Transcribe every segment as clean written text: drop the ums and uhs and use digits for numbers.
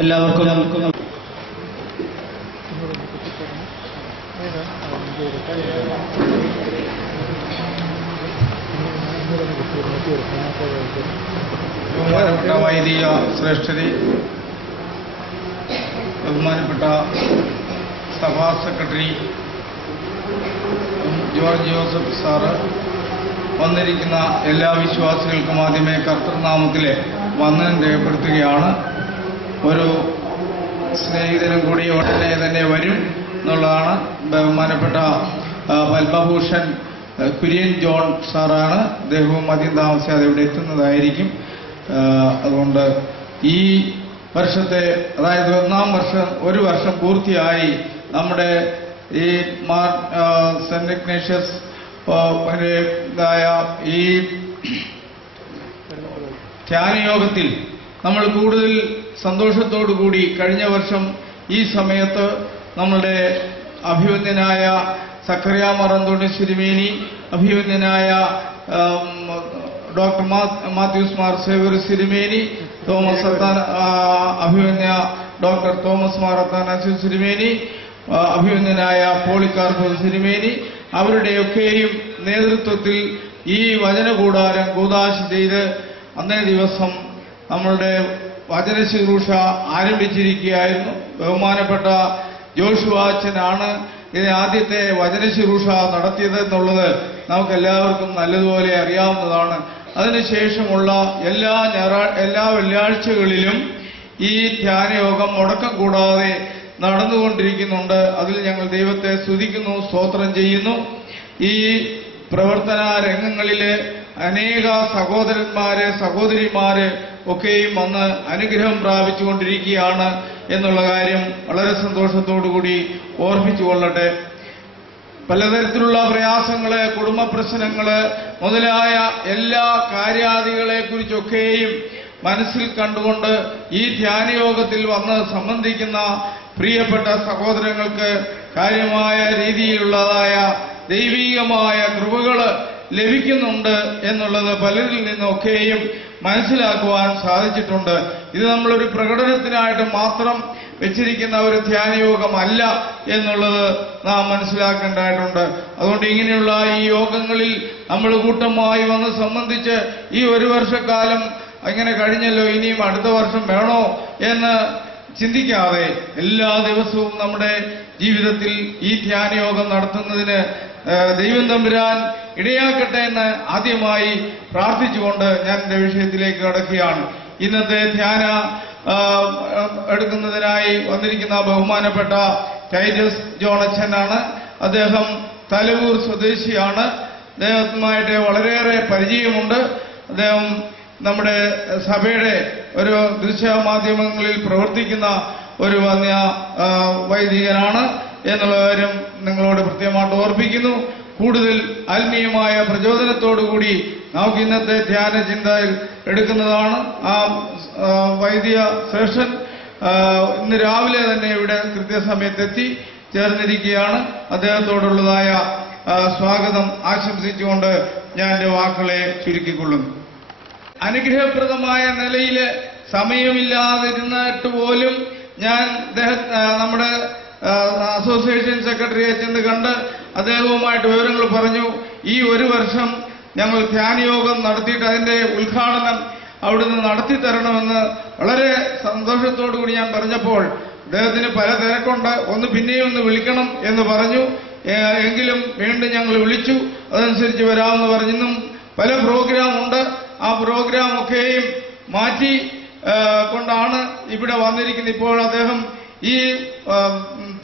എല്ലാവർക്കും വൈദിക ശ്രേഷ്ഠരെ, ബഹുമാനപ്പെട്ട സഭാ സെക്രട്ടറി ജോർജ് ജോസഫ് സാറ്, വന്നിരിക്കുന്ന എല്ലാ വിശ്വാസികൾക്കും ആദ്യമേ കർത്തൃനാമത്തിലെ വന്ദനം രേഖപ്പെടുത്തുകയാണ്. ഒരു സ്നേഹിതനും കൂടി ഉടനെ തന്നെ വരും എന്നുള്ളതാണ്. ബഹുമാനപ്പെട്ട പത്മഭൂഷൺ കുര്യൻ ജോൺ സാറാണ്. അദ്ദേഹവും അധികം താമസിയാതെ ഇവിടെ എത്തുന്നതായിരിക്കും. അതുകൊണ്ട് ഈ വർഷത്തെ, അതായത് ഒരു വർഷം പൂർത്തിയായി നമ്മുടെ ഈ സെന്റ് ഇഗ്നേഷ്യസ് ഈ ധ്യാനയോഗത്തിൽ നമ്മൾ കൂടുതൽ സന്തോഷത്തോടു കൂടി കഴിഞ്ഞ വർഷം ഈ സമയത്ത് നമ്മളുടെ അഭിവന്ദ്യനായ സക്കറിയ മറന്തോണി തിരുമേനി, അഭിവന്ദ്യനായ ഡോക്ടർ മാത്യൂസ് മാർ സേവ്യർ തിരുമേനി, അഭിവന്ദ്യ ഡോക്ടർ തോമസ് മാർ അത്താനാസ്യൂസ് തിരുമേനി, അഭിവന്ദ്യനായ പോളികാർപ്പസ് തിരുമേനി, അവരുടെയൊക്കെയും നേതൃത്വത്തിൽ ഈ വചനകൂടാരം കൂദാശ ചെയ്ത് അന്നേ ദിവസം നമ്മളുടെ വചന ശുശ്രൂഷ ആരംഭിച്ചിരിക്കുകയായിരുന്നു. ബഹുമാനപ്പെട്ട ജോഷുവ അച്ഛനാണ് ഇതിന് ആദ്യത്തെ വചന ശുശ്രൂഷ നടത്തിയത് എന്നുള്ളത് നമുക്കെല്ലാവർക്കും നല്ലതുപോലെ അറിയാവുന്നതാണ്. അതിനുശേഷമുള്ള എല്ലാ വെള്ളിയാഴ്ചകളിലും ഈ ധ്യാനയോഗം മുടക്കം കൂടാതെ നടന്നുകൊണ്ടിരിക്കുന്നുണ്ട്. അതിൽ ഞങ്ങൾ ദൈവത്തെ സ്തുതിക്കുന്നു, സ്തോത്രം ചെയ്യുന്നു. ഈ പ്രവർത്തന രംഗങ്ങളിൽ അനേക സഹോദരന്മാര് സഹോദരിമാര് ഒക്കെയും വന്ന് അനുഗ്രഹം പ്രാപിച്ചുകൊണ്ടിരിക്കുകയാണ് എന്നുള്ള കാര്യം വളരെ സന്തോഷത്തോടുകൂടി ഓർമ്മിച്ചുകൊള്ളട്ടെ. പലതരത്തിലുള്ള പ്രയാസങ്ങള്, കുടുംബ പ്രശ്നങ്ങള് മുതലായ എല്ലാ കാര്യാദികളെക്കുറിച്ചൊക്കെയും മനസ്സിൽ കണ്ടുകൊണ്ട് ഈ ധ്യാനയോഗത്തിൽ വന്ന് സംബന്ധിക്കുന്ന പ്രിയപ്പെട്ട സഹോദരങ്ങൾക്ക് കാര്യമായ രീതിയിലുള്ളതായ ദൈവീകമായ കൃപകൾ ലഭിക്കുന്നുണ്ട് എന്നുള്ളത് പലരിൽ നിന്നൊക്കെയും മനസ്സിലാക്കുവാൻ സാധിച്ചിട്ടുണ്ട്. ഇത് നമ്മളൊരു പ്രകടനത്തിനായിട്ട് മാത്രം വെച്ചിരിക്കുന്ന ഒരു ധ്യാനയോഗമല്ല എന്നുള്ളത് നാം മനസ്സിലാക്കേണ്ടതായിട്ടുണ്ട്. അതുകൊണ്ട് ഇങ്ങനെയുള്ള ഈ യോഗങ്ങളിൽ നമ്മൾ കൂട്ടമായി വന്ന് സംബന്ധിച്ച് ഈ ഒരു വർഷക്കാലം അങ്ങനെ കഴിഞ്ഞല്ലോ, ഇനിയും അടുത്ത വർഷം വേണോ എന്ന് ചിന്തിക്കാതെ എല്ലാ ദിവസവും നമ്മുടെ ജീവിതത്തിൽ ഈ ധ്യാനയോഗം നടത്തുന്നതിന് ദൈവം തമ്പുരാൻ ഇടയാക്കട്ടെ എന്ന് ആദ്യമായി പ്രാർത്ഥിച്ചുകൊണ്ട് ഞാൻ എന്റെ വിഷയത്തിലേക്ക് കടക്കുകയാണ്. ഇന്നത്തെ ധ്യാന എടുക്കുന്നതിനായി വന്നിരിക്കുന്ന ബഹുമാനപ്പെട്ട ടൈറ്റസ് ജോണച്ചനാണ്. അദ്ദേഹം തലവൂർ സ്വദേശിയാണ്. അദ്ദേഹവുമായിട്ട് വളരെയേറെ പരിചയമുണ്ട്. അദ്ദേഹം നമ്മുടെ സഭയുടെ ഒരു ദൃശ്യമാധ്യമങ്ങളിൽ പ്രവർത്തിക്കുന്ന ഒരു വന്യ വൈദികനാണ് എന്നുള്ള കാര്യം നിങ്ങളോട് കൃത്യമായിട്ട് ഓർപ്പിക്കുന്നു. കൂടുതൽ ആത്മീയമായ പ്രചോദനത്തോടുകൂടി നമുക്ക് ഇന്നത്തെ ധ്യാന ചിന്തയിൽ എടുക്കുന്നതാണ്. ആ വൈദിക ശ്രേഷ്ഠൻ ഇന്ന് രാവിലെ തന്നെ ഇവിടെ കൃത്യസമയത്തെത്തി ചേർന്നിരിക്കുകയാണ്. അദ്ദേഹത്തോടുള്ളതായ സ്വാഗതം ആശംസിച്ചുകൊണ്ട് ഞാൻ എന്റെ വാക്കുകളെ ചുരുക്കിക്കൊള്ളുന്നു. അനുഗ്രഹപ്രദമായ നിലയിൽ സമയമില്ലാതിരുന്നിട്ട് പോലും ഞാൻ നമ്മുടെ അസോസിയേഷൻ സെക്രട്ടറിയെ ചെന്ന് കണ്ട് അദ്ദേഹവുമായിട്ട് വിവരങ്ങൾ പറഞ്ഞു. ഈ ഒരു വർഷം ഞങ്ങൾ ധ്യാനയോഗം നടത്തിയിട്ട് അതിന്റെ ഉദ്ഘാടനം അവിടുന്ന് നടത്തിത്തരണമെന്ന് വളരെ സന്തോഷത്തോടുകൂടി ഞാൻ പറഞ്ഞപ്പോൾ അദ്ദേഹത്തിന് പല തിരക്കുണ്ട്, പിന്നെയും ഒന്ന് വിളിക്കണം എന്ന് പറഞ്ഞു. എങ്കിലും വീണ്ടും ഞങ്ങൾ വിളിച്ചു, അതനുസരിച്ച് വരാമെന്ന് പറഞ്ഞു. ഇന്നും പല പ്രോഗ്രാമുണ്ട്. ആ പ്രോഗ്രാമൊക്കെയും മാറ്റി കൊണ്ടാണ് ഇവിടെ വന്നിരിക്കുന്നത്. ഇപ്പോൾ അദ്ദേഹം ഈ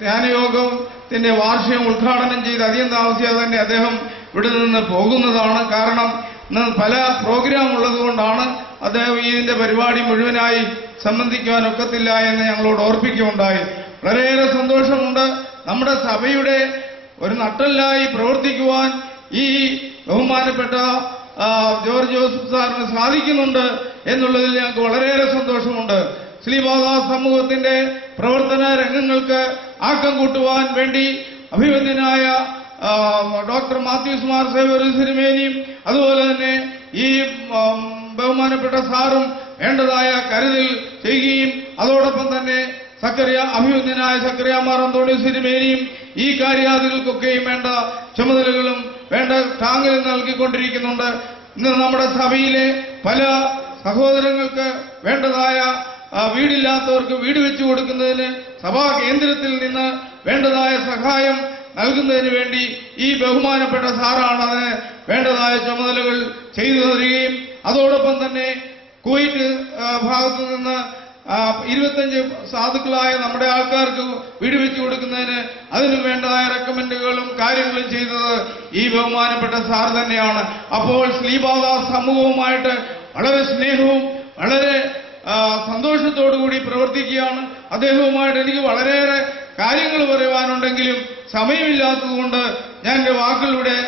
ധ്യാനയോഗത്തിന്റെ വാർഷികം ഉദ്ഘാടനം ചെയ്ത് അധികം താമസിയാതെ തന്നെ അദ്ദേഹം ഇവിടെ നിന്ന് പോകുന്നതാണ്. കാരണം പല പ്രോഗ്രാം ഉള്ളതുകൊണ്ടാണ് അദ്ദേഹം ഇതിന്റെ പരിപാടി മുഴുവനായി സംബന്ധിക്കുവാൻ ഒക്കത്തില്ല എന്ന് ഞങ്ങളോട് ഓർപ്പിക്കുകയുണ്ടായി. വളരെയേറെ സന്തോഷമുണ്ട്. നമ്മുടെ സഭയുടെ ഒരു നട്ടെല്ലായി പ്രവർത്തിക്കുവാൻ ഈ ബഹുമാനപ്പെട്ട ജോർജ് ജോസഫ് സാറിന് സാധിക്കുന്നുണ്ട് എന്നുള്ളതിൽ ഞങ്ങൾക്ക് വളരെയേറെ സന്തോഷമുണ്ട്. ശ്രീബാധ സമൂഹത്തിന്റെ പ്രവർത്തന രംഗങ്ങൾക്ക് ആക്കം കൂട്ടുവാൻ വേണ്ടി അഭിവന്ദ്യനായ ഡോക്ടർ മാത്യൂസ് മാർ സേവ്യർ തിരുമേനിയും അതുപോലെ തന്നെ ഈ ബഹുമാനപ്പെട്ട സാറും വേണ്ടതായ കരുതൽ ചെയ്യുകയും അതോടൊപ്പം തന്നെ അഭിമന്യനായ സക്കറിയ മാർ അന്തോണീസ് തിരുമേനിയും ഈ കാര്യാദികൾക്കൊക്കെയും വേണ്ട ചുമതലകളും വേണ്ട താങ്ങലും നൽകിക്കൊണ്ടിരിക്കുന്നുണ്ട്. ഇന്ന് നമ്മുടെ സഭയിലെ പല സഹോദരങ്ങൾക്ക് വേണ്ടതായ വീടില്ലാത്തവർക്ക് വീട് വെച്ചു കൊടുക്കുന്നതിന് സഭാ കേന്ദ്രത്തിൽ നിന്ന് വേണ്ടതായ സഹായം നൽകുന്നതിന് വേണ്ടി ഈ ബഹുമാനപ്പെട്ട സാറാണ് അതിന് വേണ്ടതായ ചുമതലകൾ ചെയ്തു തരികയും അതോടൊപ്പം തന്നെ കുവൈറ്റ് ഭാഗത്തു നിന്ന് 25 സാധുക്കളായ നമ്മുടെ ആൾക്കാർക്ക് വീട് വെച്ചു കൊടുക്കുന്നതിന് അതിനും വേണ്ടതായ റെക്കമെൻഡുകളും കാര്യങ്ങളും ചെയ്തത് ഈ ബഹുമാനപ്പെട്ട സാർ തന്നെയാണ്. അപ്പോൾ ശ്ലീബാദാസ് സമൂഹവുമായിട്ട് വളരെ സ്നേഹവും വളരെ സന്തോഷത്തോടുകൂടി പ്രവർത്തിക്കുകയാണ്. അദ്ദേഹവുമായിട്ട് എനിക്ക് വളരെയേറെ കാര്യങ്ങൾ പറയുവാനുണ്ടെങ്കിലും സമയമില്ലാത്തതുകൊണ്ട് ഞാൻ എന്റെ വാക്കുകളിലൂടെ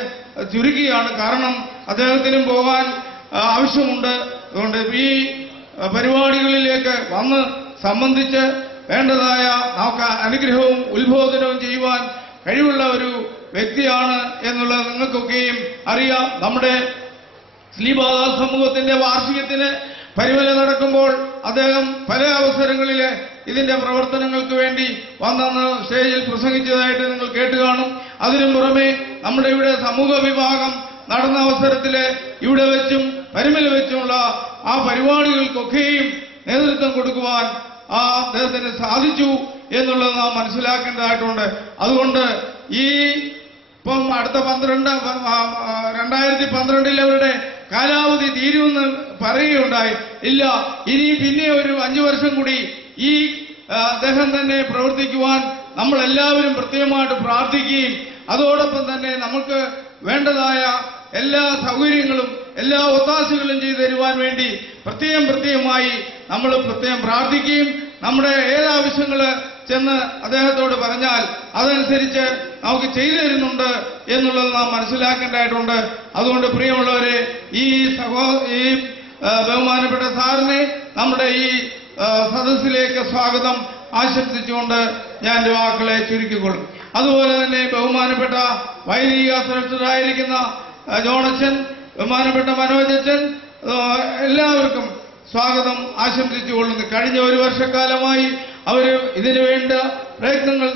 ചുരുക്കുകയാണ്. കാരണം അദ്ദേഹത്തിനും പോകാൻ ആവശ്യമുണ്ട്. അതുകൊണ്ട് ഈ പരിപാടികളിലേക്ക് വന്ന് സംബന്ധിച്ച് വേണ്ടതായ നമുക്ക് അനുഗ്രഹവും ഉത്ബോധനവും ചെയ്യുവാൻ കഴിവുള്ള ഒരു വ്യക്തിയാണ് എന്നുള്ളത് നിങ്ങൾക്കൊക്കെയും അറിയാം. നമ്മുടെ ശ്ലീബാദാസ് സമൂഹത്തിന്റെ വാർഷികത്തിന് പരിമല നടക്കുമ്പോൾ അദ്ദേഹം പല അവസരങ്ങളിൽ ഇതിന്റെ പ്രവർത്തനങ്ങൾക്ക് വേണ്ടി വന്നെന്ന് സ്റ്റേജിൽ പ്രസംഗിച്ചതായിട്ട് നിങ്ങൾ കേട്ടു കാണും. അതിനു പുറമെ നമ്മുടെ ഇവിടെ സമൂഹ വിഭാഗം നടന്ന അവസരത്തിൽ ഇവിടെ വെച്ചും പരിമല വെച്ചുമുള്ള ആ പരിപാടികൾക്കൊക്കെയും നേതൃത്വം കൊടുക്കുവാൻ അദ്ദേഹത്തിന് സാധിച്ചു എന്നുള്ളത് നാം മനസ്സിലാക്കേണ്ടതായിട്ടുണ്ട്. അതുകൊണ്ട് ഇപ്പം അടുത്ത 2012 അവരുടെ കാലാവധി തീരുമെന്ന് പറയുകയുണ്ടായി. ഇല്ല, ഇനി പിന്നെ ഒരു 5 വർഷം കൂടി ഈ അദ്ദേഹം തന്നെ പ്രവർത്തിക്കുവാൻ നമ്മളെല്ലാവരും പ്രത്യേകമായിട്ട് പ്രാർത്ഥിക്കുകയും അതോടൊപ്പം തന്നെ നമുക്ക് വേണ്ടതായ എല്ലാ സൗകര്യങ്ങളും എല്ലാ ഒത്താശകളും ചെയ്തു തരുവാൻ വേണ്ടി പ്രത്യേകമായി നമ്മൾ പ്രത്യേകം പ്രാർത്ഥിക്കുകയും നമ്മുടെ ഏതാവശ്യങ്ങൾ ചെന്ന് അദ്ദേഹത്തോട് പറഞ്ഞാൽ അതനുസരിച്ച് നമുക്ക് ചെയ്തു തരുന്നുണ്ട് എന്നുള്ളത് നാം മനസ്സിലാക്കേണ്ടതായിട്ടുണ്ട്. അതുകൊണ്ട് പ്രിയമുള്ളവരെ, ഈ ബഹുമാനപ്പെട്ട സാറിനെ നമ്മുടെ ഈ സദസ്സിലേക്ക് സ്വാഗതം ആശംസിച്ചുകൊണ്ട് ഞാൻ എന്റെ വാക്കുകളെ ചുരുക്കിക്കൊള്ളും. അതുപോലെ തന്നെ ബഹുമാനപ്പെട്ട വൈദിക ശ്രേഷ്ഠരായിരിക്കുന്ന ജോണച്ചൻ, ബഹുമാനപ്പെട്ട മനോജച്ചൻ, എല്ലാവർക്കും സ്വാഗതം ആശംസിച്ചുകൊള്ളുന്നു. കഴിഞ്ഞ 1 വർഷക്കാലമായി അവർ ഇതിനു വേണ്ട പ്രയത്നങ്ങൾ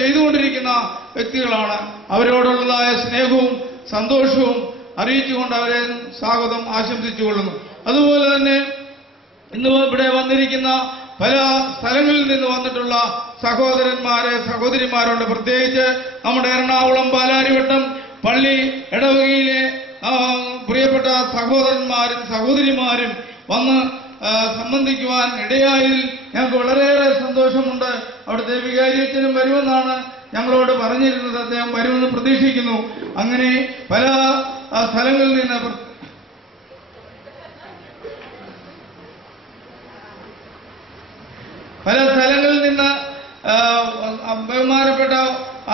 ചെയ്തുകൊണ്ടിരിക്കുന്ന വ്യക്തികളാണ്. അവരോടുള്ളതായ സ്നേഹവും സന്തോഷവും അറിയിച്ചുകൊണ്ട് അവരെ സ്വാഗതം ആശംസിച്ചുകൊള്ളുന്നു. അതുപോലെ തന്നെ ഇന്ന് ഇവിടെ വന്നിരിക്കുന്ന പല സ്ഥലങ്ങളിൽ നിന്ന് വന്നിട്ടുള്ള സഹോദരന്മാരെ സഹോദരിമാരുണ്ട്. പ്രത്യേകിച്ച് നമ്മുടെ എറണാകുളം പാലാരിവട്ടം പള്ളി ഇടവകയിലെ പ്രിയപ്പെട്ട സഹോദരന്മാരും സഹോദരിമാരും വന്ന് സംബന്ധിക്കുവാൻ ഇടയായതിൽ ഞങ്ങൾക്ക് വളരെയേറെ സന്തോഷമുണ്ട്. അവിടുത്തെ വികാരിയച്ഛനും വരുമെന്നാണ് ഞങ്ങളോട് പറഞ്ഞിരുന്നത്. അദ്ദേഹം വരുമെന്ന് പ്രതീക്ഷിക്കുന്നു. അങ്ങനെ പല സ്ഥലങ്ങളിൽ നിന്ന് ബഹുമാനപ്പെട്ട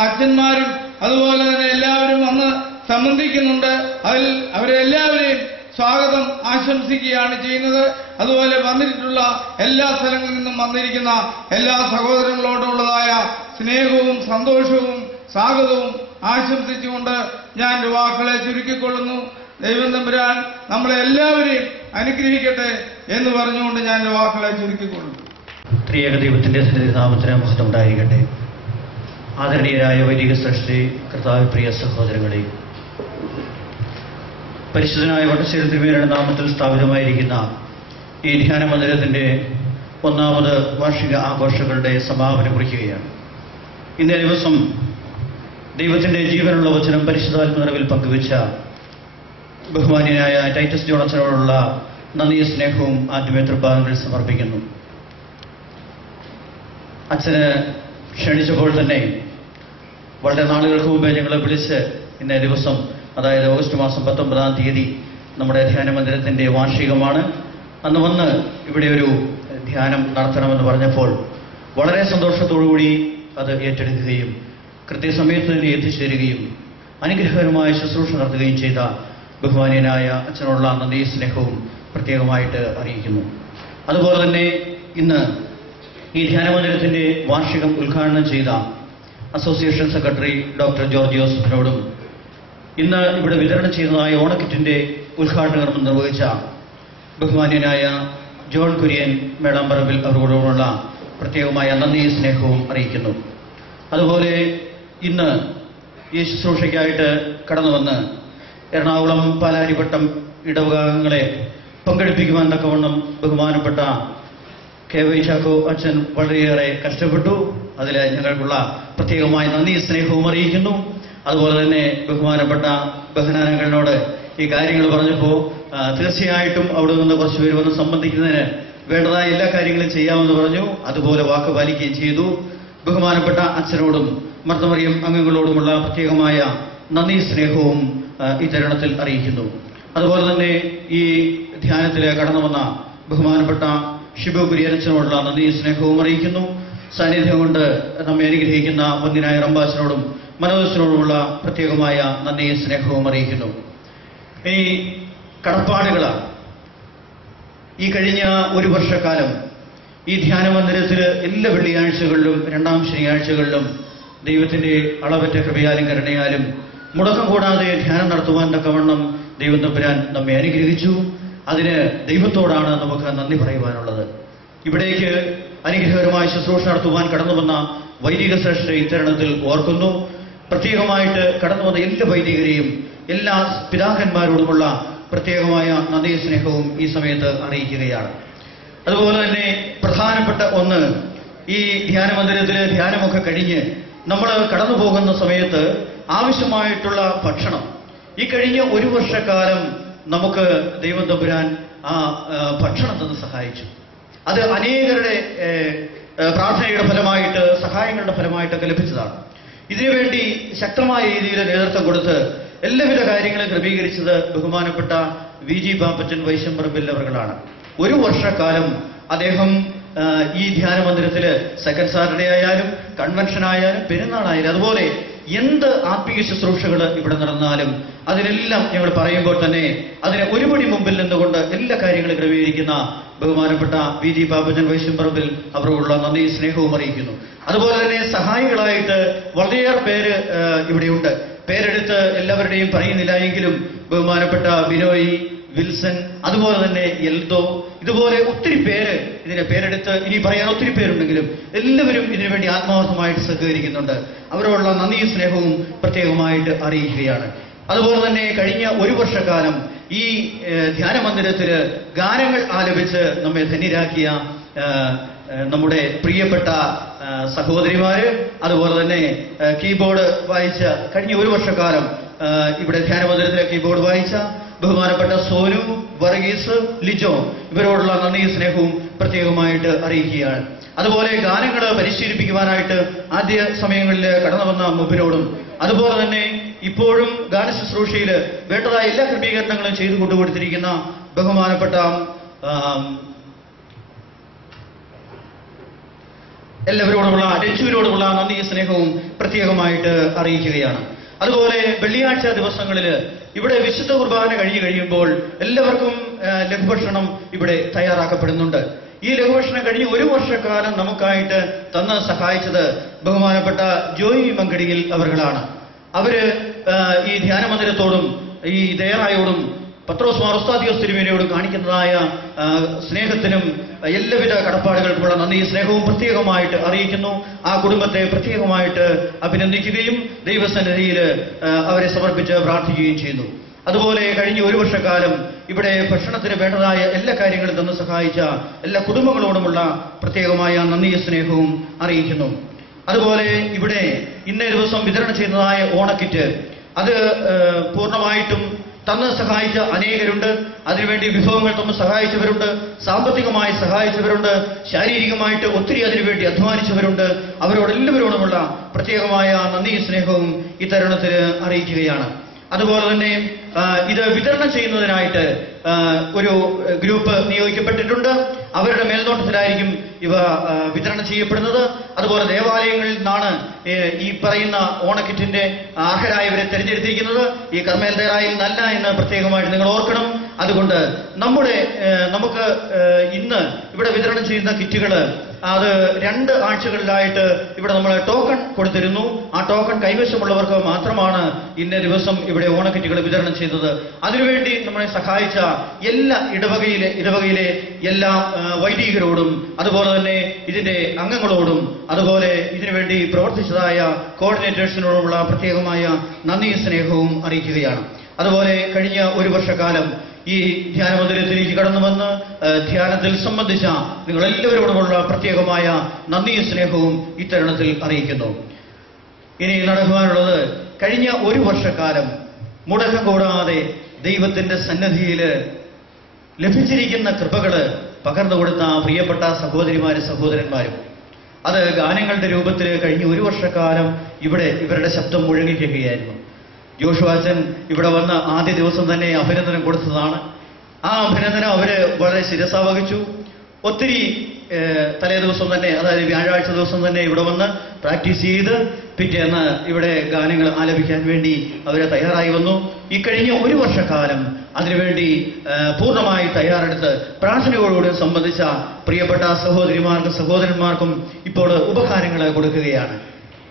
അച്ഛന്മാരും അതുപോലെ തന്നെ എല്ലാവരും വന്ന് സംബന്ധിക്കുന്നുണ്ട്. അതിൽ അവരെല്ലാവരെയും സ്വാഗതം ആശംസിക്കുകയാണ് ചെയ്യുന്നത്. അതുപോലെ വന്നിട്ടുള്ള എല്ലാ സ്ഥലങ്ങളിൽ നിന്നും വന്നിരിക്കുന്ന എല്ലാ സഹോദരങ്ങളോടുള്ളതായ സ്നേഹവും സന്തോഷവും സ്വാഗതവും ആശംസിച്ചുകൊണ്ട് ഞാൻ എന്റെ വാക്കുകളെ ചുരുക്കിക്കൊള്ളുന്നു. ദൈവം തമ്പുരാൻ നമ്മളെ എല്ലാവരെയും അനുഗ്രഹിക്കട്ടെ എന്ന് പറഞ്ഞുകൊണ്ട് ഞാൻ എന്റെ വാക്കുകളെ ചുരുക്കിക്കൊള്ളുന്നു. ത്രിയേക ദൈവത്തിന്റെ നാമത്തിന് മഹത്വം ഉണ്ടായിരിക്കട്ടെ. ആദരണീയരായ വൈദിക ശ്രേഷ്ഠരെ, കർത്താവ് പ്രിയ സഹോദരങ്ങളെ, പരിശുദ്ധനായ വട്ടശ്ശേരി തിരുമേനിയുടെ നാമത്തിൽ സ്ഥാപിതമായിരിക്കുന്ന ഈ ധ്യാന മന്ദിരത്തിന്റെ 1ാമത് വാർഷിക ആഘോഷങ്ങളുടെ സമാപനം കുറിക്കുകയാണ്. ഇന്നേ ദിവസം ദൈവത്തിന്റെ ജീവനുള്ള വചനം പരിശുദ്ധാത്മ നിറവിൽ പങ്കുവെച്ച ബഹുമാന്യനായ ടൈറ്റസ് ജോണച്ചനോടുള്ള നന്ദി സ്നേഹവും ആദ്യമേ തൃപ്പാദങ്ങളിൽ സമർപ്പിക്കുന്നു. അച്ഛന് ക്ഷണിച്ചപ്പോൾ തന്നെ വളരെ നാളുകൾക്ക് മുമ്പേ ഞങ്ങളെ വിളിച്ച് ഇന്നേ ദിവസം, അതായത് ഓഗസ്റ്റ് മാസം 19-ാം തീയതി നമ്മുടെ ധ്യാന മന്ദിരത്തിന്റെ വാർഷികമാണ്, അന്ന് വന്ന് ഇവിടെ ഒരു ധ്യാനം നടത്തണമെന്ന് പറഞ്ഞപ്പോൾ വളരെ സന്തോഷത്തോടുകൂടി അത് ഏറ്റെടുക്കുകയും കൃത്യസമയത്ത് തന്നെ എത്തിച്ചേരുകയും അനുഗ്രഹകരമായ ശുശ്രൂഷ നടത്തുകയും ചെയ്ത ബഹുമാന്യനായ അച്ഛനുള്ള നന്ദി സ്നേഹവും പ്രത്യേകമായിട്ട് അറിയിക്കുന്നു. അതുപോലെ തന്നെ ഇന്ന് ഈ ധ്യാനമന്ദിരത്തിന്റെ വാർഷികം ഉദ്ഘാടനം ചെയ്ത അസോസിയേഷൻ സെക്രട്ടറി ഡോക്ടർ ജോർജ് ജോസഫിനോടും ഇന്ന് ഇവിടെ വിതരണം ചെയ്യുന്നതായ ഓണക്കിറ്റിന്റെ ഉദ്ഘാടന കർമ്മം നിർവഹിച്ച ബഹുമാന്യനായ ജോൺ കുര്യൻ മേടാമ്പറമ്പിൽ അവരോടുള്ള പ്രത്യേകമായ നന്ദി സ്നേഹവും അറിയിക്കുന്നു. അതുപോലെ ഇന്ന് ഈ ശുശ്രൂഷയ്ക്കായിട്ട് കടന്നു വന്ന് എറണാകുളം പാലാരിവട്ടം ഇടവകാംഗങ്ങളെ പങ്കെടുപ്പിക്കുവാൻ തക്കവണ്ണം ബഹുമാനപ്പെട്ട KY ചാക്കോ അച്ഛൻ വളരെയേറെ കഷ്ടപ്പെട്ടു. അതിൽ ഞങ്ങൾക്കുള്ള പ്രത്യേകമായ നന്ദി സ്നേഹവും അറിയിക്കുന്നു. അതുപോലെ തന്നെ ബഹുമാനപ്പെട്ട ബഹനാനങ്ങളോട് ഈ കാര്യങ്ങൾ പറഞ്ഞപ്പോൾ തീർച്ചയായിട്ടും അവിടെ നിന്ന് കുറച്ച് പേര് വന്ന് സംബന്ധിക്കുന്നതിന് വേണ്ടതായ എല്ലാ കാര്യങ്ങളും ചെയ്യാമെന്ന് പറഞ്ഞു. അതുപോലെ വാക്ക് പാലിക്കുകയും ചെയ്തു. ബഹുമാനപ്പെട്ട അച്ഛനോടും മർത്തമറിയം അംഗങ്ങളോടുമുള്ള പ്രത്യേകമായ നന്ദി സ്നേഹവും ഈ തരുണത്തിൽ അറിയിക്കുന്നു. അതുപോലെ തന്നെ ഈ ധ്യാനത്തിൽ കടന്നു വന്ന ബഹുമാനപ്പെട്ട ഷിബു കുര്യനച്ചനോടുള്ള നന്ദി സ്നേഹവും അറിയിക്കുന്നു. സാന്നിധ്യം കൊണ്ട് നമ്മെ അനുഗ്രഹിക്കുന്ന മുന്നിനായ റംബാസിനോടും മനോജസിനോടുമുള്ള പ്രത്യേകമായ നന്ദി സ്നേഹവും അറിയിക്കുന്നു. ഈ കടപ്പാടുകളാണ്. ഈ കഴിഞ്ഞ ഒരു വർഷക്കാലം ഈ ധ്യാന മന്ദിരത്തിൽ എല്ലാ വെള്ളിയാഴ്ചകളിലും രണ്ടാം ശനിയാഴ്ചകളിലും ദൈവത്തിന്റെ അളവറ്റ കൃപയാലും കരുണയാലും മുടക്കം കൂടാതെ ധ്യാനം നടത്തുവാൻ തക്കവണ്ണം ദൈവം തമ്പുരാൻ നമ്മെ അനുഗ്രഹിച്ചു. അതിന് ദൈവത്തോടാണ് നമുക്ക് നന്ദി പറയുവാനുള്ളത്. ഇവിടേക്ക് അനുഗ്രഹകരമായ ശുശ്രൂഷ നടത്തുവാൻ കടന്നു വന്ന വൈദിക ശ്രേഷ്ഠരെ ഇത്തരണത്തിൽ ഓർക്കുന്നു. പ്രത്യേകമായിട്ട് കടന്നു വന്ന എല്ലാ വൈദികരെയും എല്ലാ പിതാക്കന്മാരോടുമുള്ള പ്രത്യേകമായ നന്ദി സ്നേഹവും ഈ സമയത്ത് അറിയിക്കുകയാണ്. അതുപോലെ തന്നെ പ്രധാനപ്പെട്ട ഒന്ന്, ഈ ധ്യാനമന്ദിരത്തിലെ ധ്യാനമൊക്കെ കഴിഞ്ഞ് നമ്മൾ കടന്നു പോകുന്ന സമയത്ത് ആവശ്യമായിട്ടുള്ള ഭക്ഷണം ഈ കഴിഞ്ഞ ഒരു വർഷക്കാലം നമുക്ക് ദൈവം തമ്പുരാൻ ആ ഭക്ഷണം തന്ന് സഹായിച്ചു. അത് അനേകരുടെ പ്രാർത്ഥനയുടെ ഫലമായിട്ട് സഹായങ്ങളുടെ ഫലമായിട്ടൊക്കെ ലഭിച്ചതാണ്. ഇതിനുവേണ്ടി ശക്തമായ രീതിയിൽ നേതൃത്വം കൊടുത്ത് എല്ലാവിധ കാര്യങ്ങളും ക്രമീകരിച്ചത് ബഹുമാനപ്പെട്ട VG പാപ്പച്ചൻ വൈശംപറമ്പിൽ അവർകളാണ്. ഒരു വർഷക്കാലം അദ്ദേഹം ഈ ധ്യാന മന്ദിരത്തില് സെക്കൻഡ് സാറ്റർഡേ ആയാലും കൺവെൻഷൻ ആയാലും പെരുന്നാളായാലും അതുപോലെ എന്ത് ആത്മീയ ശുശ്രൂഷകൾ ഇവിടെ നടന്നാലും അതിനെല്ലാം ഞങ്ങൾ പറയുമ്പോൾ തന്നെ അതിന് ഒരുപടി മുമ്പിൽ നിന്നുകൊണ്ട് എല്ലാ കാര്യങ്ങളും ക്രമീകരിക്കുന്ന ബഹുമാനപ്പെട്ട VG പാപ്പച്ചൻ വൈശംപറമ്പിൽ അവരോടുള്ള നന്ദി സ്നേഹവും അറിയിക്കുന്നു. അതുപോലെ തന്നെ സഹായികളായിട്ട് വളരെയേറെ പേര് ഇവിടെയുണ്ട്. പേരെടുത്ത് എല്ലാവരുടെയും പറയുന്നില്ല എങ്കിലും ബഹുമാനപ്പെട്ട ബിനോയ്, വിൽസൺ, അതുപോലെ തന്നെ എൽദോ, ഇതുപോലെ ഒത്തിരി പേര് ഇതിനെ പേരെടുത്ത് ഇനി പറയാൻ ഒത്തിരി പേരുണ്ടെങ്കിലും എല്ലാവരും ഇതിനുവേണ്ടി ആത്മാർത്ഥമായിട്ട് സഹകരിക്കുന്നുണ്ട്. അവരോടുള്ള നന്ദി സ്നേഹവും പ്രത്യേകമായിട്ട് അറിയിക്കുകയാണ്. അതുപോലെ തന്നെ കഴിഞ്ഞ ഒരു വർഷക്കാലം ഈ ധ്യാന മന്ദിരത്തില് ഗാനങ്ങൾ ആലപിച്ച് നമ്മെ ധന്യരാക്കിയ നമ്മുടെ പ്രിയപ്പെട്ട സഹോദരിമാര്, അതുപോലെ തന്നെ കീബോർഡ് വായിച്ച കഴിഞ്ഞ ഒരു വർഷക്കാലം ഇവിടെ ധ്യാന മന്ദിരത്തിലെ കീബോർഡ് വായിച്ച ബഹുമാനപ്പെട്ട സോനു, വർഗീസ്, ലിജോ, ഇവരോടുള്ള നന്ദി സ്നേഹവും പ്രത്യേകമായിട്ട് അറിയിക്കുകയാണ്. അതുപോലെ ഗാനങ്ങൾ പരിശീലിപ്പിക്കുവാനായിട്ട് ആദ്യ സമയങ്ങളിൽ കടന്നു വന്ന മുബിനോടും അതുപോലെ തന്നെ ഇപ്പോഴും ഗാന ശുശ്രൂഷയിൽ വേണ്ടതായ എല്ലാ ക്രമീകരണങ്ങളും ചെയ്തു കൊണ്ടുകൊടുത്തിരിക്കുന്ന ബഹുമാനപ്പെട്ട എല്ലാവരോടുമുള്ള രഞ്ജുവിനോടുമുള്ള നന്ദി സ്നേഹവും പ്രത്യേകമായിട്ട് അറിയിക്കുകയാണ്. അതുപോലെ വെള്ളിയാഴ്ച ദിവസങ്ങളിൽ ഇവിടെ വിശുദ്ധ കുർബാന കഴിയുമ്പോൾ എല്ലാവർക്കും ലഘുഭക്ഷണം ഇവിടെ തയ്യാറാക്കപ്പെടുന്നുണ്ട്. ഈ ലഘുഭക്ഷണം കഴിഞ്ഞ് ഒരു വർഷക്കാലം നമുക്കായിട്ട് തന്ന് സഹായിച്ചത് ബഹുമാനപ്പെട്ട ജോയി മങ്കടിയിൽ അവർകളാണ്. അവര് ഈ ധ്യാന മന്ദിരത്തോടും ഈ ദയറായോടും പത്രോസ് മാർ ഉസ്താദിയോസ് തിരുമേനിയോടും കാണിക്കുന്നതായ സ്നേഹത്തിനും എല്ലാവിധ കടപ്പാടുകൾക്കുള്ള നന്ദി സ്നേഹവും പ്രത്യേകമായിട്ട് അറിയിക്കുന്നു. ആ കുടുംബത്തെ പ്രത്യേകമായിട്ട് അഭിനന്ദിക്കുകയും ദൈവസന്നിധിയിൽ അവരെ സമർപ്പിച്ച് പ്രാർത്ഥിക്കുകയും ചെയ്യുന്നു. അതുപോലെ കഴിഞ്ഞ ഒരു വർഷക്കാലം ഇവിടെ ഭക്ഷണത്തിന് വേണ്ടതായ എല്ലാ കാര്യങ്ങളും തന്ന് സഹായിച്ച എല്ലാ കുടുംബങ്ങളോടുമുള്ള പ്രത്യേകമായ നന്ദി സ്നേഹവും അറിയിക്കുന്നു. അതുപോലെ ഇവിടെ ഇന്നേ ദിവസം വിതരണം ചെയ്യുന്നതായ ഓണക്കിറ്റ് അത് പൂർണ്ണമായിട്ടും തന്ന് സഹായിച്ച അനേകരുണ്ട്. അതിനുവേണ്ടി വിഭവങ്ങൾ തമ്മിൽ സഹായിച്ചവരുണ്ട്, സാമ്പത്തികമായി സഹായിച്ചവരുണ്ട്, ശാരീരികമായിട്ട് ഒത്തിരി അതിനുവേണ്ടി അധ്വാനിച്ചവരുണ്ട്. അവരോടെല്ലാവരോടുമുള്ള പ്രത്യേകമായ നന്ദി സ്നേഹവും ഈ തരുണത്തിൽ അറിയിക്കുകയാണ്. അതുപോലെ തന്നെ ഇത് വിതരണം ചെയ്യുന്നതിനായിട്ട് ഒരു ഗ്രൂപ്പ് നിയോഗിക്കപ്പെട്ടിട്ടുണ്ട്. അവരുടെ മേൽനോട്ടത്തിലായിരിക്കും ഇവ വിതരണം ചെയ്യപ്പെടുന്നത്. അതുപോലെ ദേവാലയങ്ങളിൽ നിന്നാണ് ഈ പറയുന്ന ഓണക്കിറ്റിന്റെ അർഹരായവരെ തെരഞ്ഞെടുത്തിരിക്കുന്നത്. ഈ കർമ്മേൽ ദേറായിൽ നല്ല എന്ന് പ്രത്യേകമായിട്ട് നിങ്ങൾ ഓർക്കണം. അതുകൊണ്ട് നമുക്ക് ഇന്ന് ഇവിടെ വിതരണം ചെയ്യുന്ന കിറ്റുകൾ അത് 2 ആഴ്ചകളിലായിട്ട് ഇവിടെ നമ്മൾ ടോക്കൺ കൊടുത്തിരുന്നു. ആ ടോക്കൺ കൈവശമുള്ളവർക്ക് മാത്രമാണ് ഇന്നേ ദിവസം ഇവിടെ ഓണക്കിറ്റുകൾ വിതരണം ചെയ്തത്. അതിനുവേണ്ടി നമ്മളെ സഹായിച്ച എല്ലാ ഇടവകയിലെ എല്ലാ വൈദികരോടും അതുപോലെ തന്നെ ഇതിന്റെ അംഗങ്ങളോടും അതുപോലെ ഇതിനുവേണ്ടി പ്രവർത്തിച്ചതായ കോർഡിനേറ്റേഴ്സിനോടുമുള്ള പ്രത്യേകമായ നന്ദി സ്നേഹവും അറിയിക്കുകയാണ്. അതുപോലെ കഴിഞ്ഞ 1 വർഷക്കാലം ഈ ധ്യാനമന്ദിരത്തിലേക്ക് കടന്നു വന്ന് ധ്യാനത്തിൽ സംബന്ധിച്ച നിങ്ങളെല്ലാവരോടുമുള്ള പ്രത്യേകമായ നന്ദി സ്നേഹവും ഇത്തരുണത്തിൽ അറിയിക്കുന്നു. ഇനി നടക്കുവാനുള്ളത് കഴിഞ്ഞ 1 വർഷക്കാലം മുടക്കം കൂടാതെ ദൈവത്തിന്റെ സന്നിധിയിൽ ലഭിച്ചിരിക്കുന്ന കൃപകള് പകർന്നുകൊടുത്ത പ്രിയപ്പെട്ട സഹോദരിമാരും സഹോദരന്മാരും, അത് ഗാനങ്ങളുടെ രൂപത്തിൽ കഴിഞ്ഞ 1 വർഷക്കാലം ഇവിടെ ഇവരുടെ ശബ്ദം മുഴങ്ങിക്കുകയായിരുന്നു. ജോഷുവാച്ചൻ ഇവിടെ വന്ന് ആദ്യ ദിവസം തന്നെ അഭിനന്ദനം കൊടുത്തതാണ്. ആ അഭിനന്ദനം അവര് വളരെ ശിരസാവഹിച്ചു. ഒത്തിരി തലേ ദിവസം തന്നെ, അതായത് വ്യാഴാഴ്ച ദിവസം തന്നെ ഇവിടെ വന്ന് പ്രാക്ടീസ് ചെയ്ത് പിറ്റേന്ന് ഇവിടെ ഗാനങ്ങൾ ആലപിക്കാൻ വേണ്ടി അവരെ തയ്യാറായി വന്നു. ഈ കഴിഞ്ഞ 1 വർഷക്കാലം അതിനുവേണ്ടി പൂർണ്ണമായി തയ്യാറെടുത്ത് പ്രാർത്ഥനയോടുകൂടി സംബന്ധിച്ച പ്രിയപ്പെട്ട സഹോദരിമാർക്കും സഹോദരന്മാർക്കും ഇപ്പോൾ ഉപഹാരങ്ങൾ കൊടുക്കുകയാണ്.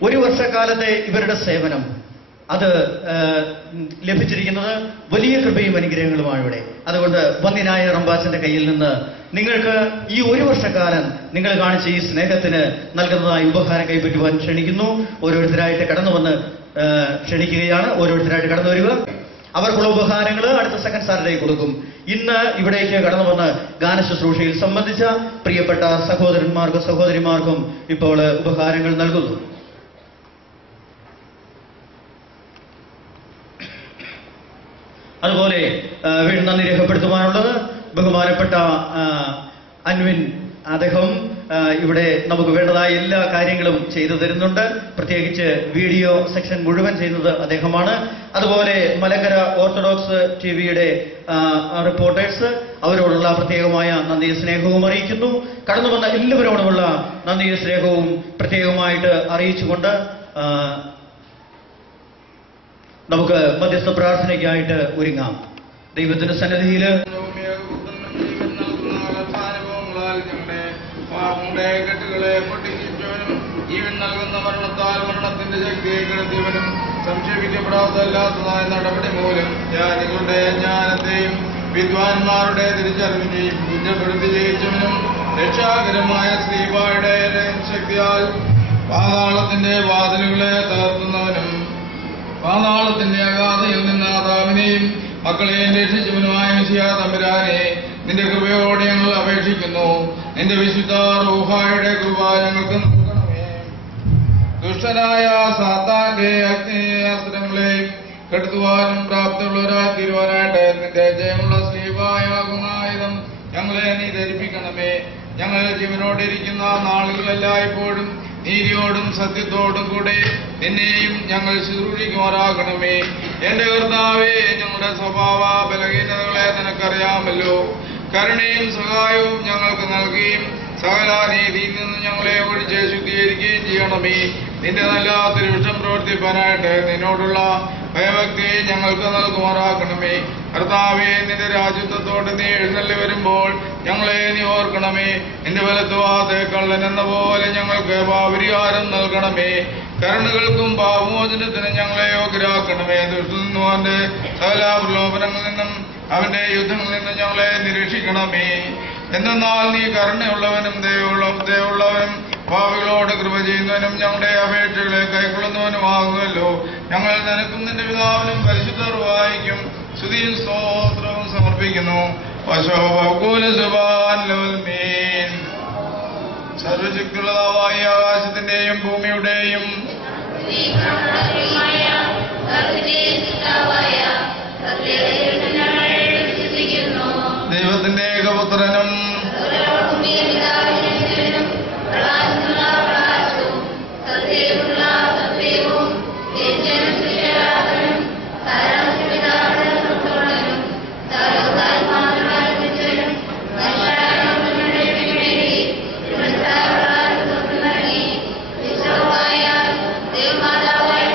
1 വർഷക്കാലത്തെ ഇവരുടെ സേവനം അത് ലഭിച്ചിരിക്കുന്നത് വലിയ കൃപയും അനുഗ്രഹങ്ങളുമാണ് ഇവിടെ. അതുകൊണ്ട് വന്യനായ റമ്പാച്ചന്റെ കയ്യിൽ നിന്ന് നിങ്ങൾക്ക് ഈ 1 വർഷക്കാലം നിങ്ങൾ കാണിച്ച ഈ സ്നേഹത്തിന് നൽകുന്നതായി ഉപഹാരം കൈപ്പറ്റുവാൻ ക്ഷണിക്കുന്നു. ഓരോരുത്തരായിട്ട് കടന്നു വന്ന് ക്ഷണിക്കുകയാണ്. ഓരോരുത്തരായിട്ട് കടന്നു വരിക. അവർക്കുള്ള ഉപഹാരങ്ങൾ അടുത്ത സെക്കൻഡ് സാറ്റർഡേ കൊടുക്കും. ഇന്ന് ഇവിടേക്ക് കടന്നു വന്ന് ഗാനശുശ്രൂഷയിൽ സംബന്ധിച്ച പ്രിയപ്പെട്ട സഹോദരന്മാർക്കും സഹോദരിമാർക്കും ഇപ്പോൾ ഉപഹാരങ്ങൾ നൽകുന്നു. അതുപോലെ നന്ദി രേഖപ്പെടുത്തുവാനുള്ളത് ബഹുമാനപ്പെട്ട അൻവിൻ. അദ്ദേഹം ഇവിടെ നമുക്ക് വേണ്ടതായ എല്ലാ കാര്യങ്ങളും ചെയ്തു തരുന്നുണ്ട്. പ്രത്യേകിച്ച് വീഡിയോ സെക്ഷൻ മുഴുവൻ ചെയ്യുന്നത് അദ്ദേഹമാണ്. അതുപോലെ മലങ്കര ഓർത്തഡോക്സ് ടിവിയുടെ റിപ്പോർട്ടേഴ്സ്, അവരോടുള്ള പ്രത്യേകമായ നന്ദി സ്നേഹവും അറിയിക്കുന്നു. കടന്നു വന്ന എല്ലാവരോടുമുള്ള നന്ദി സ്നേഹവും പ്രത്യേകമായിട്ട് അറിയിച്ചുകൊണ്ട് നമുക്ക് മധ്യസ്ഥ പ്രാർത്ഥനയ്ക്കായിട്ട് ഒരുങ്ങാം. ദൈവത്തിന്റെ സന്നിധിയിൽ കെട്ടുകളെ പൊട്ടിച്ചവനും ജീവൻ നൽകുന്ന മരണത്താൽ മരണത്തിന്റെ ശക്തിയെ കിടത്തിയവനും സംക്ഷേപിക്കപ്പെടാത്തല്ലാത്തതായ നടപടി മൂലം ജ്ഞാനികളുടെ ജ്ഞാനത്തെയും വിദ്വാൻമാരുടെ തിരിച്ചറിവിനെയും കുറ്റപ്പെടുത്തി ജയിച്ചവനും രക്ഷാകരമായ ശ്രീബായുടെ ശക്തിയാൽ പാതാളത്തിന്റെ വാതിലുകളെ തകർത്തുന്നവനും പാതാളത്തിന്റെ അഗാധയിൽ നിന്ന് ആദാമിനെയും മക്കളെയും രക്ഷിച്ചവനുമായ മിശിഹാ തമ്പുരാനെ, നിന്റെ കൃപയോടെ ഞങ്ങൾ അപേക്ഷിക്കുന്നു. നിന്റെ വിശുദ്ധ റൂഹായുടെ കൃപ ഞങ്ങൾക്ക് നൽകണമേ. ദുഷ്ടനായ സാത്താന്റെ അഗ്നിയാസ്ത്രങ്ങളെ കെടുത്തുവാനും പ്രാപ്തിയുള്ളവരായി തീരുവാനായിട്ട് നിന്റെ ജയമുള്ള സ്ലീബായാകുന്ന ആയുധം ഞങ്ങളെ നീ ധരിപ്പിക്കണമേ. ഞങ്ങൾ ജീവനോടിരിക്കുന്ന നാളുകളെല്ലായ്പ്പോഴും നീതിയോടും സത്യത്തോടും കൂടെ നിന്നെയും ഞങ്ങൾ ശുശ്രൂഷിക്കുമാറാകണമേ. എന്റെ കർത്താവേ, ഞങ്ങളുടെ സ്വഭാവ ബലഹീനതകളെ നിനക്കറിയാമല്ലോ. കരുണയും സഹായവും ഞങ്ങൾക്ക് നൽകുകയും സകല നീതിയിൽ നിന്ന് ഞങ്ങളെ ഒഴിച്ച് ശുദ്ധീകരിക്കുകയും ചെയ്യണമേ. നിന്റെ നല്ല തിരുവിഷ്ടം പ്രവർത്തിപ്പാനായിട്ട് നിന്നോടുള്ള ഭയഭക്തി ഞങ്ങൾക്ക് നൽകുമാറാക്കണമേ. കർത്താവേ, നിന്റെ രാജ്യത്വത്തോടെ നീ എഴുന്നള്ളി വരുമ്പോൾ ഞങ്ങളെ നീ ഓർക്കണമേ. നിന്റെ വലത്തുവാതെ കള്ളൻ എന്ന പോലെ ഞങ്ങൾക്ക് പാപരിഹാരം നൽകണമേ. കരുണകൾക്കും പാപമോചനത്തിനും ഞങ്ങളെ യോഗ്യരാക്കണമേ. ദുഷ്ടന്റെ സകല പ്രലോഭനങ്ങളിൽ നിന്നും അവന്റെ യുദ്ധങ്ങളിൽ നിന്നും ഞങ്ങളെ നിരീക്ഷിക്കണമേ. എന്നാൽ നീ കരുണയുള്ളവനും ദയവുള്ളവനും പാപികളോട് കൃപ ചെയ്യുന്നവനും ഞങ്ങളുടെ അപേക്ഷകളെ കൈക്കൊള്ളുന്നവനുമാകുമല്ലോ. ഞങ്ങൾ നിനക്കും നിന്റെ പിതാവിനും പരിശുദ്ധ റൂഹായിക്കും സ്തുതിയും സ്തോത്രവും സമർപ്പിക്കുന്നു. സർവശക്തിയുള്ളതായ ആകാശത്തിന്റെയും ഭൂമിയുടെയും ദൈവത്തിന്റെ ഏകപുത്രനും ദേവമാതാവായ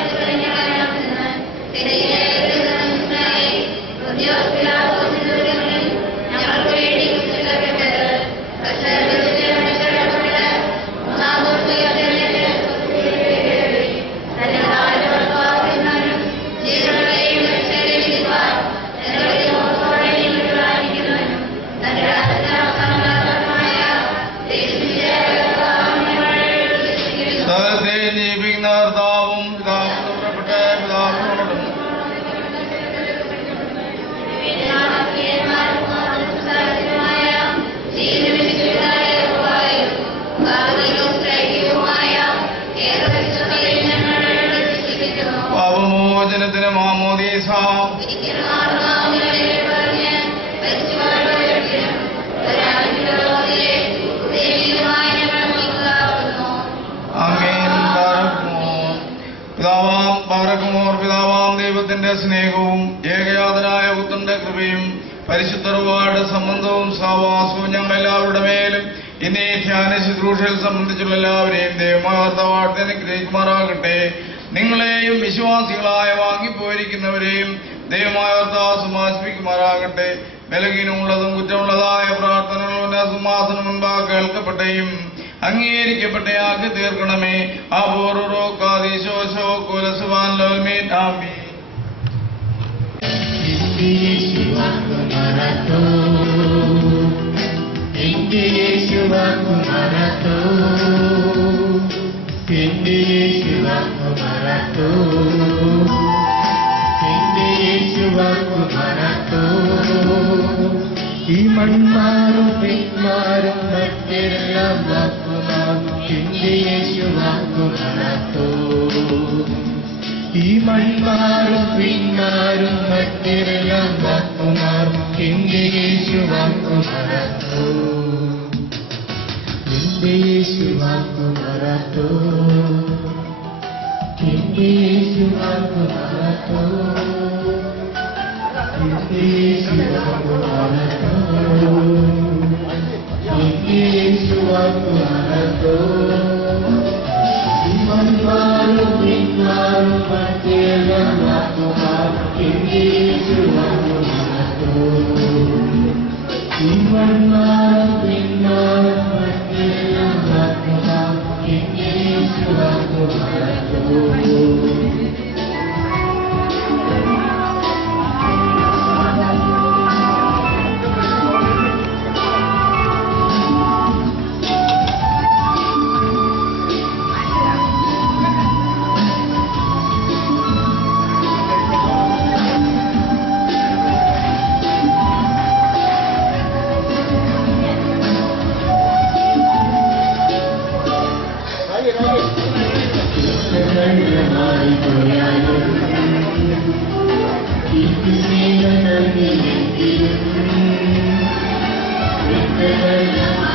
ദൈവത്തിന്റെ സ്നേഹവും ഏകജാതനായ പുത്രന്റെ കൃപയും പരിശുദ്ധരുടെ സംബന്ധവും സഹവാസവും ഞങ്ങളെല്ലാവരുടെ മേലും ഇനി ധ്യാന ശുശ്രൂഷയിൽ സംബന്ധിച്ചുള്ള എല്ലാവരെയും ദൈവമാർത്തവാഴ്ത്തി അനുഗ്രഹിക്കുമാറാകട്ടെ. നിങ്ങളെയും വിശ്വാസികളായ വാങ്ങിപ്പോയിരിക്കുന്നവരെയും ദൈവമായ സമാശ്മിക്കുമാറാകട്ടെ. ബലഹീനമുള്ളതും കുറ്റമുള്ളതായ പ്രാർത്ഥനകളുടെ സിംഹാസനം മുൻപാകെ കേൾക്കപ്പെട്ടയും അംഗീകരിക്കപ്പെട്ടയാക്കി തീർക്കണമേ. അപൂർവോ കാദീശോശോ കുലസുവാൻ ലോൽമീൻ ആമീൻ. ഈ മൺമാറും പിന്മാറും മറ്റെല്ലാം വാക്കുമാറും എന്റെ യേശു വാക്കുമാറത്തോ. ഈ മൺമാറും പിന്മാറും മറ്റെല്ലാം വാക്കുമാറും എന്റെ യേശു വാക്കുമാറത്തോ. എന്റെ യേശു വാക്കുമാറത്തോ. എന്റെ യേശു വാക്കുമാറത്തോ. യേശു വാക്കുമാറത്തോ. യേശു വാക്കുമാറത്തോ. മൺമാറും പിന്മാറും മറ്റെല്ലാം വാക്കുമാറും യേശു വാക്കുമാറത്തോ. മൺമാറും പിന്മാറും മറ്റെല്ലാം വാക്കുമാറും യേശു വാക്കുമാറത്തോ. Thank you.